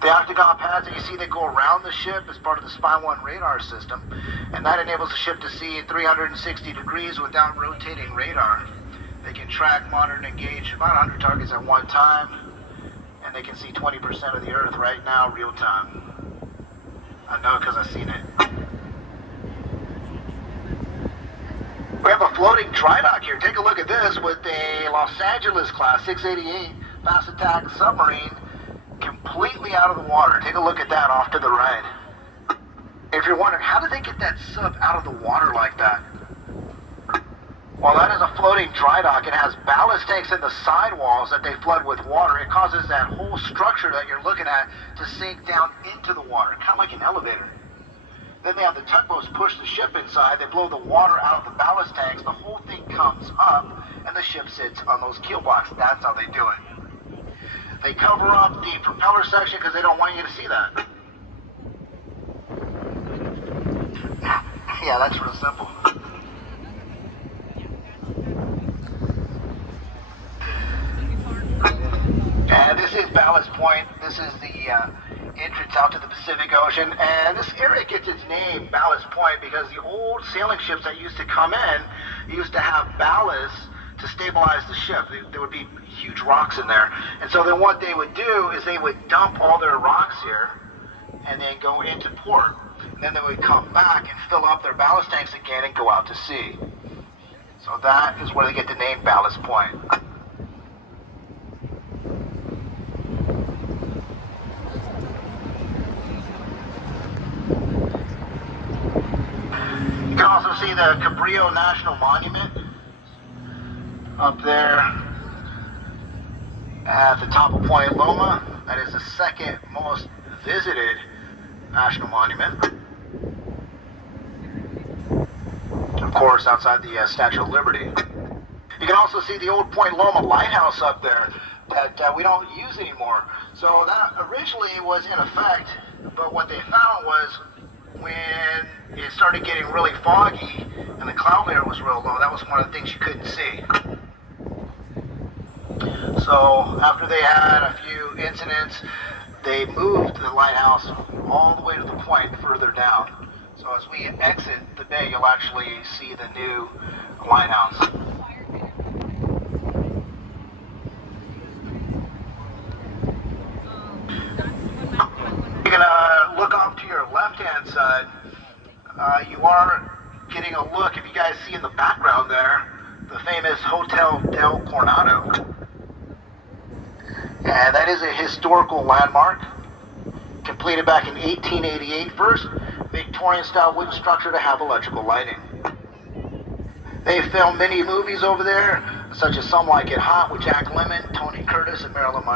The octagon pads that you see that go around the ship is part of the Spy 1 radar system, and that enables the ship to see 360 degrees without rotating radar. They can track, monitor, and engage about 100 targets at one time, and they can see 20% of the Earth right now, real time. I know because I've seen it. We have a floating dry dock here. Take a look at this with a Los Angeles class 688 fast attack submarine completely out of the water. Take a look at that off to the right. If you're wondering, how did they get that sub out of the water like that? Well, that is a floating dry dock. It has ballast tanks in the sidewalls that they flood with water. It causes that whole structure that you're looking at to sink down into the water, kind of like an elevator. Then they have the tugboats push the ship inside. They blow the water out of the ballast tanks. The whole thing comes up, and the ship sits on those keel blocks. That's how they do it. They cover up the propeller section because they don't want you to see that. Yeah, that's real simple. And this is Ballast Point. This is the entrance out to the Pacific Ocean. And this area gets its name, Ballast Point, because the old sailing ships that used to come in used to have ballast to stabilize the ship. There would be huge rocks in there. And so then what they would do is they would dump all their rocks here and then go into port. And then they would come back and fill up their ballast tanks again and go out to sea. So that is where they get the name Ballast Point. You can also see the Cabrillo National Monument up there at the top of Point Loma. That is the second most visited national monument. Of course, outside the Statue of Liberty. You can also see the old Point Loma lighthouse up there that we don't use anymore. So that originally was in effect, but what they found was when it started getting really foggy and the cloud layer was real low, that was one of the things you couldn't see. So after they had a few incidents, they moved the lighthouse all the way to the point further down. So as we exit the bay, you'll actually see the new lighthouse. You can look off to your left-hand side. You are getting a look, if you guys see in the background there, the famous Hotel del Coronado. And that is a historical landmark, completed back in 1888. First Victorian-style wooden structure to have electrical lighting. They filmed many movies over there, such as Some Like It Hot with Jack Lemmon, Tony Curtis, and Marilyn Monroe.